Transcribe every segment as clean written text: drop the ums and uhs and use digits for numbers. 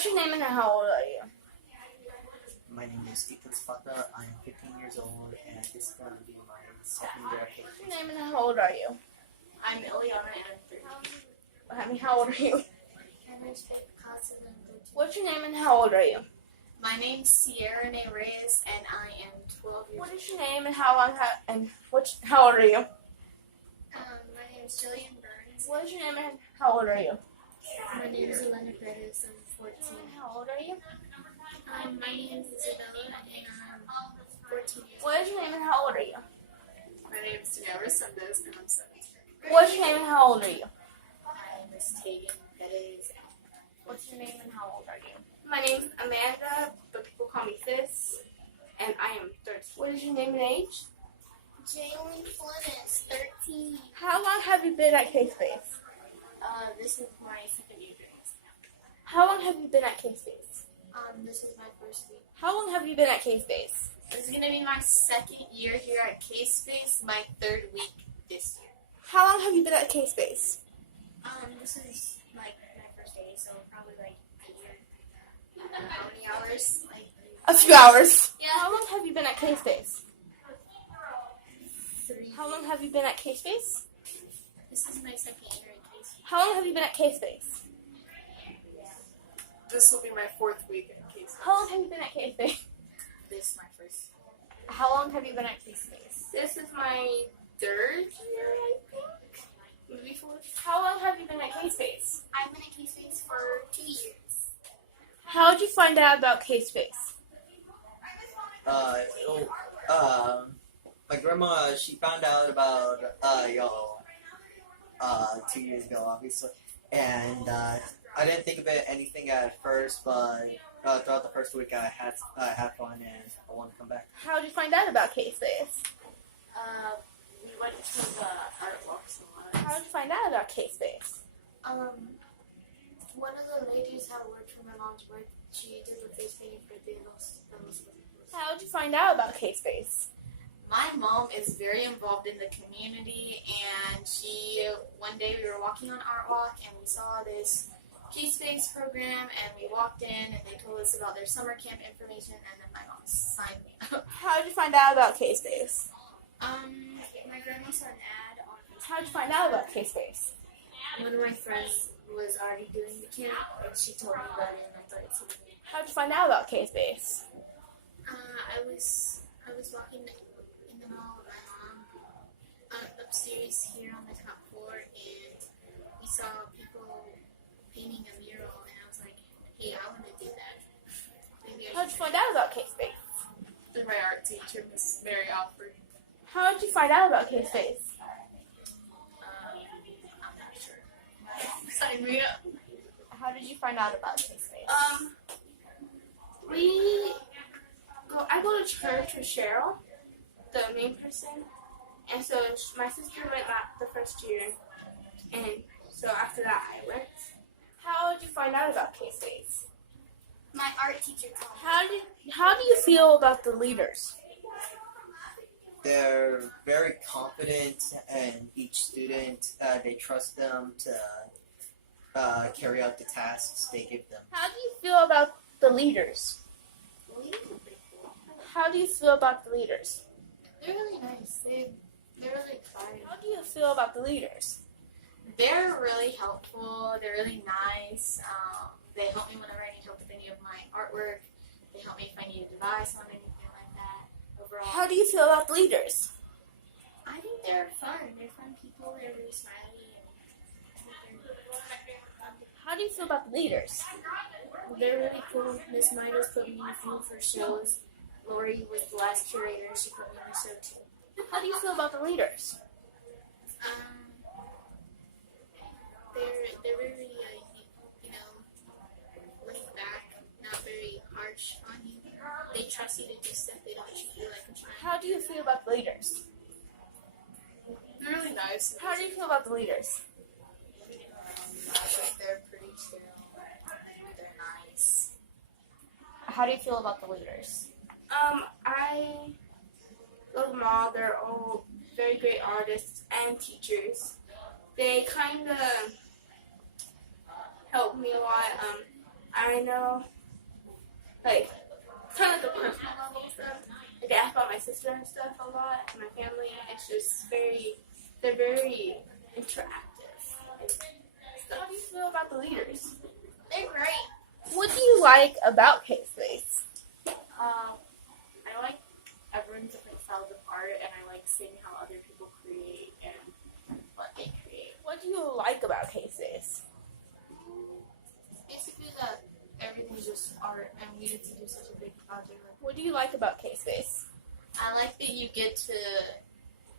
What's your name and how old are you? My name is Eathan. I am 15 years old, and this is going to be my second year at What's your name and how old are you? I'm Iliana and I'm 30. How old are you? What's your name and how old are you? My name's Sierra Reyes and I am 12 years old. What is your name and how old are you? My name is Jaylin Burns. What is your name and how old are you? My name is Elena. I'm 14. How old are you? My name is Isabella and I'm 14 years old. What is your name and how old are you? My name's Danielle and I'm 17. What's your name and how old are you? My name is Teagan. That is. What's your name and how old are you? My name's Amanda, but people call me Sis, and I am 13. What is your name and age? Jaylin is 13. How long have you been at K-Space? This is my second year doing this. How long have you been at K-Space? This is my first week. How long have you been at K-Space? This is going to be my second year here at K-Space, my third week this year. How long have you been at K-Space? This is like my first day, so probably like a year. How many hours? Like A few hours. Yeah. How long have you been at K-Space? 3. How long have you been at K-Space? This is my second year at Casey. How long have you been at K-Space? This will be my fourth week at K-Space. How long have you been at K-Space? This is my first. How long have you been at K-Space? This is my third year, I think. Maybe fourth. How long have you been at K-Space? I've been at Casey for 2 years. How did you find out about K-Space? My grandma, she found out about y'all 2 years ago, obviously, and I didn't think of it anything at first, but throughout the first week I had fun and I want to come back. How did you find out about K-Space? We went to the art walks a lot. How did you find out about K-Space? One of the ladies had worked for my mom's work. She did the face painting for the How did you find out about K-Space? My mom is very involved in the community, and one day we were walking on Art Walk, and we saw this K-Space program, and we walked in, and they told us about their summer camp information, and then my mom signed me up. How did you find out about K-Space? My grandma saw an ad on Facebook. How did you find out about K-Space? One of my friends was already doing the camp, and she told me about it, and I thought it's so cool. How did you find out about K-Space? I was walking in the mall with my mom upstairs here on the top floor, and we saw people painting a mural, and I was like, hey, I want to do that. Maybe I How did should. you find out about K-Space? Through my art teacher, Miss Mary Alford. How did you find out about K-Space? I'm not sure. Sign me up. How did you find out about K-Space? I go to church with Cheryl, the main person, and so my sister went the first year, and so after that I went. How did you find out about K-Space? My art teacher told me. How do you feel about the leaders? They're very confident, and each student, they trust them to carry out the tasks they give them. How do you feel about the leaders? How do you feel about the leaders? They're really nice. They're really exciting. How do you feel about the leaders? They're really helpful. They're really nice. They help me whenever I need help with any of my artwork. They help me if I need advice on anything like that. Overall, How do you feel about the leaders? I think they're fun. They're fun people. They're really smiley. How do you feel about the leaders? They're really cool. Miss Mayra's put me in a few for shows. Lori was the last curator. She put me in a show too. How do you feel about the leaders? They're really, laid back, not very harsh on you. They trust you to do stuff. They don't let you feel like a child. How do you feel about the leaders? they're really nice. How do you feel about the leaders? They're pretty chill. They're nice. How do you feel about the leaders? I love them all. They're all very great artists and teachers. They kind of help me a lot. I know, like, kind of like the personal level stuff. Like, I ask about my sister and stuff a lot, and my family. It's just they're very interactive and stuff. How do you feel about the leaders? They're great. What do you like about K-Space? I like everyone's different styles of art, and I like seeing how other people create and what they create. What do you like about K-Space? Basically, that everything's just art, and we get to do such a big project. What do you like about K-Space? I like that you get to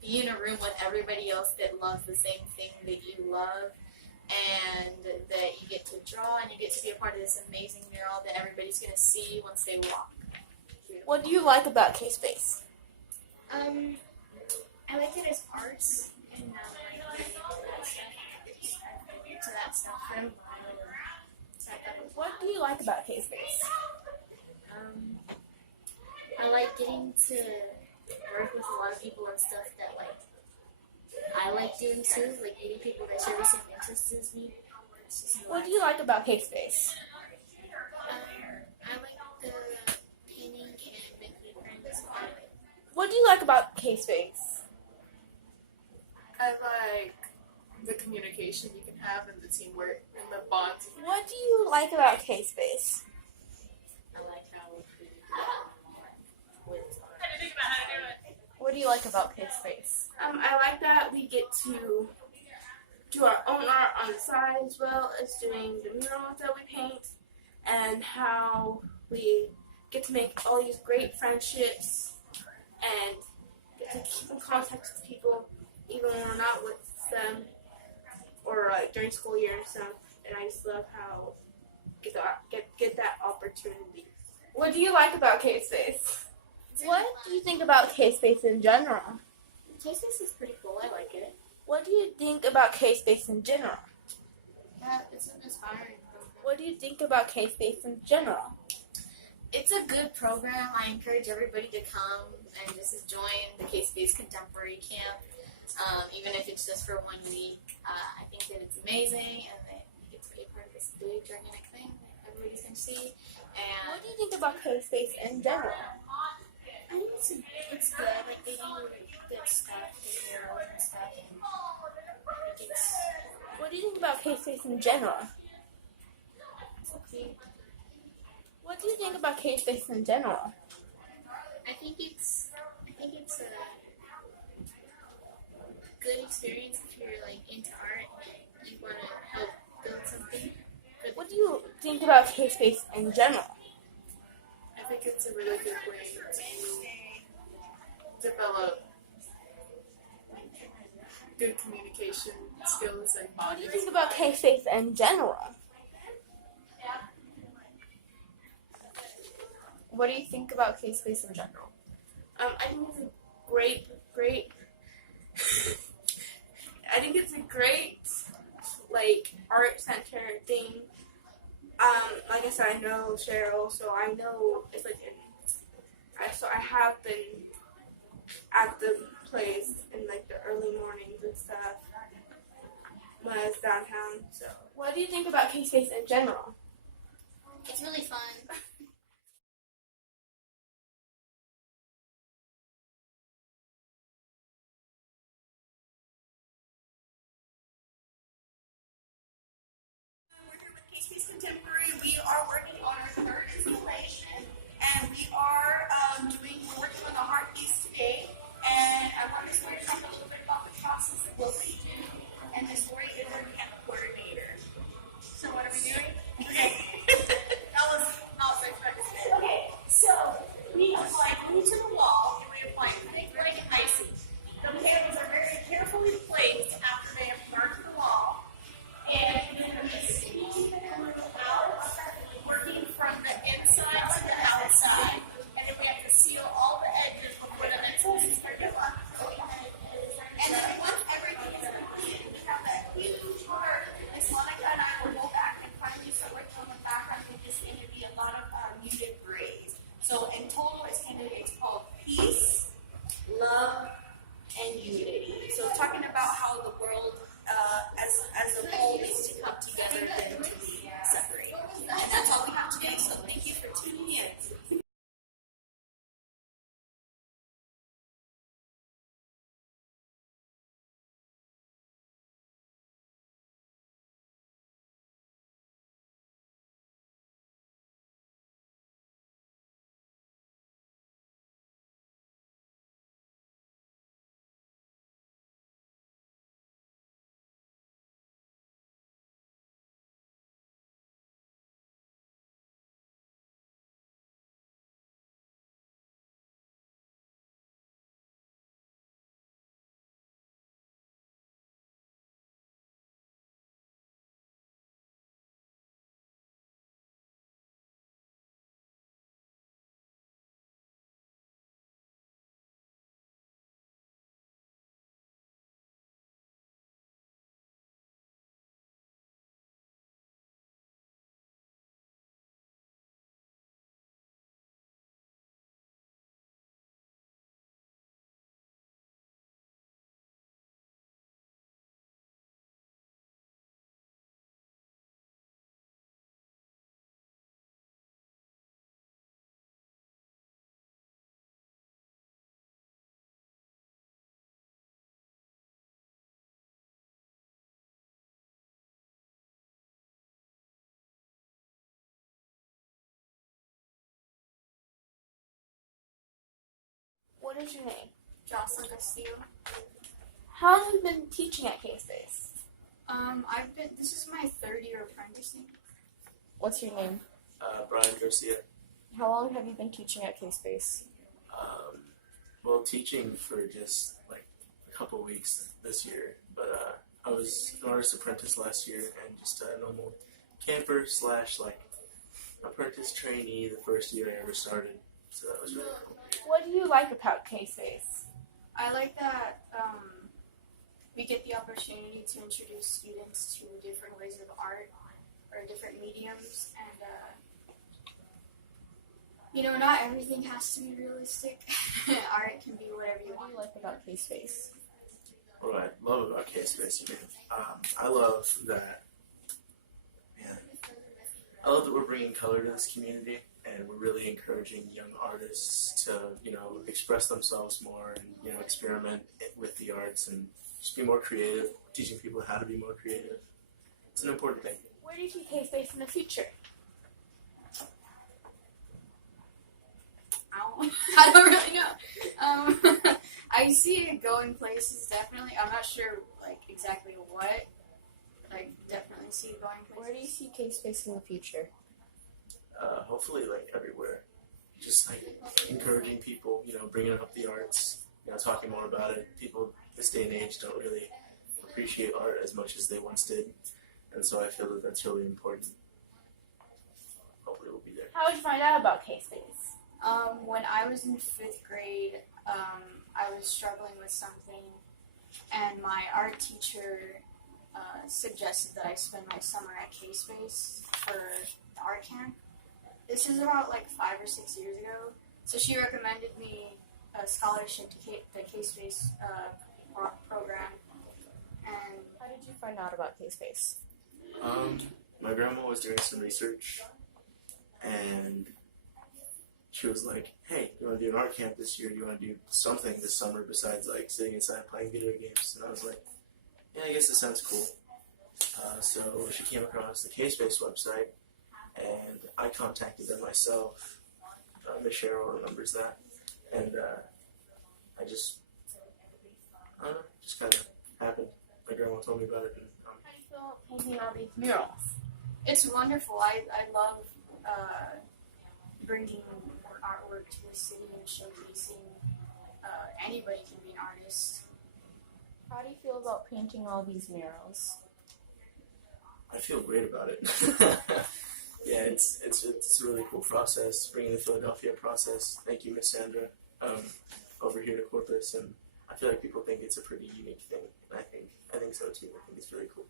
be in a room with everybody else that loves the same thing that you love, and that you get to draw, and you get to be a part of this amazing mural that everybody's going to see once they walk. What do you like about K-Space? I like it as arts, and like to that stuff for a while. So I thought it was What do you like about K-Space? I like getting to work with a lot of people and stuff that like I like doing too, like meeting people that share the same interests as me. It's just a What lot. do you like about K-Space? I like the painting and making friends. What do you like about K-Space? I like the communication you can have and the teamwork and the bonds. What do you like about K-Space? I like how we with What do you like about K-Space? I like that we get to do our own art on the side as well as doing the murals that we paint, and how we get to make all these great friendships and get to keep in contact with people even when we're not with them or during school year and stuff. And I just love how get that opportunity. What do you like about K-Space? What do you think about K-Space in general? K-Space is pretty cool. I like it. What do you think about K-Space in general? Yeah, it's an inspiring program. What do you think about K-Space in general? It's a good program. I encourage everybody to come and just join the K-Space Contemporary Camp, even if it's just for 1 week. I think that it's amazing, and that you get to be a part of this big gigantic thing that everybody's going to see. And What do you think about K-Space in general? I think it's good. Like they do good stuff, good murals and stuff. And I think it's What do you think about K-Space in general? okay. What do you think about K-Space in general? I think it's a good experience if you're like into art and you want to help build something. Good. What do you think about K-Space in general? I think it's a really good way to develop good communication skills and What do you bonding. think about K-Space in general? What do you think about K-Space in general? I think it's a great. I think it's a great, like, art center thing. Like I said, I know Cheryl, so I know it's like. I have been at the place in like the early mornings and stuff when I was downtown. So, what do you think about K-Space in general? It's really fun. K-Space Contemporary, we are working on our third installation, and we're working on the heart piece today. And I want to start talking a little bit about the process of what we do, and the story is our camp coordinator. So what are we doing? Okay, that was not very And that's all we have today, so thank you for tuning in. What is your name? Jocelyn Castillo. How have you been teaching at K-Space? This is my third year apprenticing. What's your name? Brian Garcia. How long have you been teaching at K-Space? Well, teaching for just like a couple weeks this year, but I was an artist apprentice last year and just a normal camper / like apprentice trainee the first year I ever started. So that was really cool. What do you like about K-Space? I like that we get the opportunity to introduce students to different ways of art or different mediums, and not everything has to be realistic. Art can be whatever you What want. do you like about K-Space? What I love about K-Space, I love that. Man, I love that we're bringing color to this community, and we're really encouraging young artists to, express themselves more and, experiment with the arts and just be more creative, teaching people how to be more creative. It's an important thing. Where do you see K-Space in the future? I don't really know. I see it going places, definitely. I'm not sure, exactly what, but I definitely see it going places. Where do you see K-Space in the future? Hopefully, everywhere. Just, encouraging people, bringing up the arts, talking more about it. People this day and age don't really appreciate art as much as they once did. And so I feel that that's really important. Hopefully we'll be there. How did you find out about K-Space? When I was in 5th grade, I was struggling with something, and my art teacher suggested that I spend my summer at K-Space for the art camp. This is about 5 or 6 years ago. So she recommended me a scholarship to the K-Space program. And How did you find out about K-Space? My grandma was doing some research, and she was like, "Hey, you want to do an art camp this year? Do you want to do something this summer besides sitting inside playing video games?" And I was like, "Yeah, I guess it sounds cool." So she came across the K-Space website, and I contacted them myself. Miss Cheryl remembers that, and I just kind of happened. My grandma told me about it, and How do you feel painting all these murals? it's wonderful. I love bringing more artwork to the city and showcasing anybody can be an artist. How do you feel about painting all these murals? I feel great about it. Yeah, it's a really cool process, bringing the Philadelphia process. Thank you, Miss Sandra, over here to Corpus, and I feel like people think it's a pretty unique thing, and I think so too. I think it's really cool.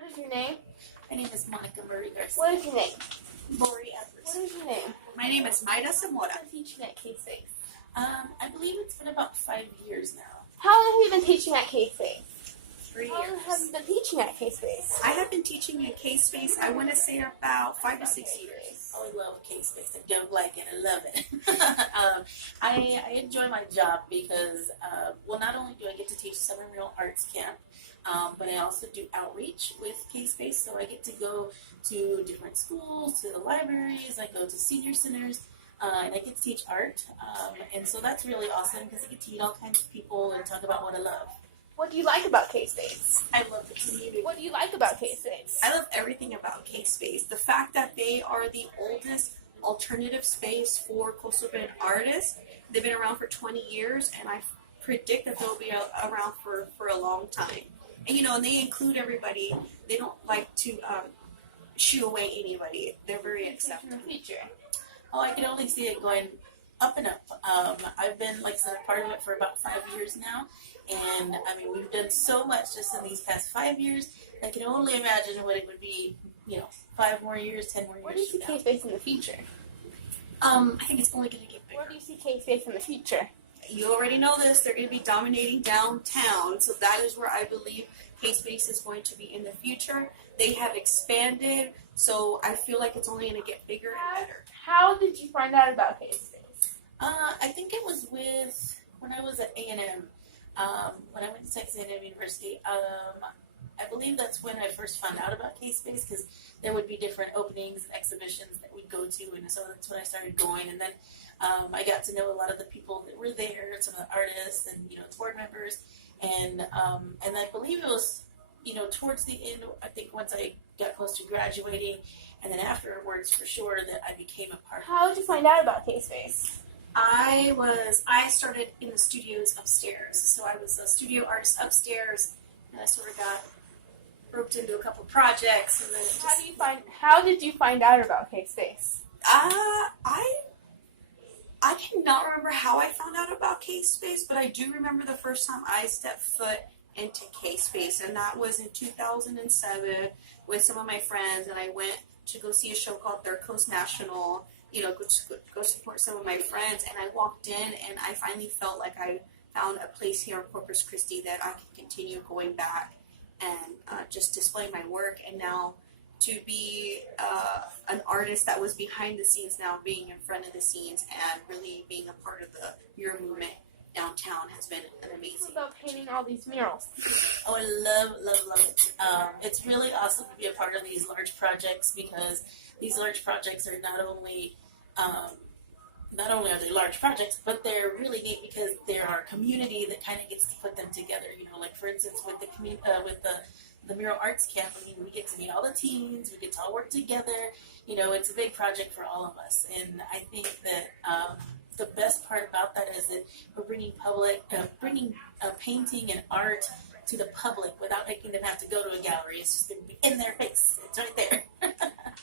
What is your name? My name is Monica Marie Garcia. What is your name? Lori Evers. What is your name? My name is Mayra Zamora. I'm teaching at K-6. I believe it's been about 5 years now. How long have you been teaching at K-6? 3 How long years. have you been teaching at K-Space? I have been teaching in K-Space, I want to say about 5 to 6 years. I love K-Space. I don't like it. I love it. I enjoy my job because, not only do I get to teach Summer Mural Arts Camp, but I also do outreach with K-Space. So I get to go to different schools, to the libraries. I go to senior centers, and I get to teach art. And so that's really awesome because I get to meet all kinds of people and talk about what I love. What do you like about K-Space? I love the community. What do you like about K-Space? I love everything about K-Space. The fact that they are the oldest alternative space for coastal bend artists. They've been around for 20 years, and I predict that they'll be around for a long time. And, and they include everybody. They don't like to shoo away anybody. They're very accepting. In the future. Oh, I can only see it going up and up. I've been, like I said, a part of it for about 5 years now. And, we've done so much just in these past 5 years. I can only imagine what it would be, 5 more years, 10 more years. Where do you see K-Space in the future? I think it's only going to get bigger. Where do you see K-Space in the future? You already know this. They're going to be dominating downtown. So that is where I believe K-Space is going to be in the future. They have expanded. So I feel like it's only going to get bigger and better. How did you find out about K-Space? I think it was when I was at A&M. When I went to Texas A&M University, I believe that's when I first found out about K-Space because there would be different openings and exhibitions that we'd go to, and so that's when I started going. And then I got to know a lot of the people that were there, some of the artists and board members, and I believe it was towards the end. I think once I got close to graduating, and then afterwards for sure that I became a part. How did you find out about K-Space? I started in the studios upstairs. So I was a studio artist upstairs, and I sort of got roped into a couple projects, and then it just... How did you find out about K-Space? I cannot remember how I found out about K-Space, but I do remember the first time I stepped foot into K-Space, and that was in 2007 with some of my friends, and I went to go see a show called Third Coast National, go support some of my friends, and I walked in, and I finally felt like I found a place here in Corpus Christi that I could continue going back and just display my work, and now to be an artist that was behind the scenes, now being in front of the scenes and really being a part of the mural movement downtown has been an amazing. What about painting all these murals? Oh, I love it. It's really awesome to be a part of these large projects because these large projects are not only are they large projects, but they're really neat because they're our community that kind of gets to put them together. Like for instance, with the Mural Arts Camp, we get to meet all the teens, we get to all work together. It's a big project for all of us, and I think that the best part about that is that we're bringing painting and art to the public without making them have to go to a gallery. It's just going to be in their face. It's right there.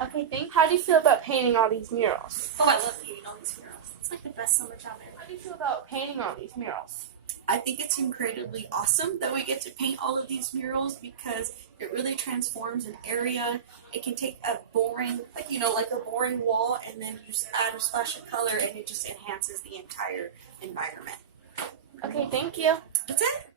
Okay, thanks. How do you feel about painting all these murals? Oh, I love painting all these murals. It's like the best summer job ever. How do you feel about painting all these murals? I think it's incredibly awesome that we get to paint all of these murals because it really transforms an area. It can take a boring, like a boring wall, and then you just add a splash of color, and it just enhances the entire environment. Okay, thank you. That's it.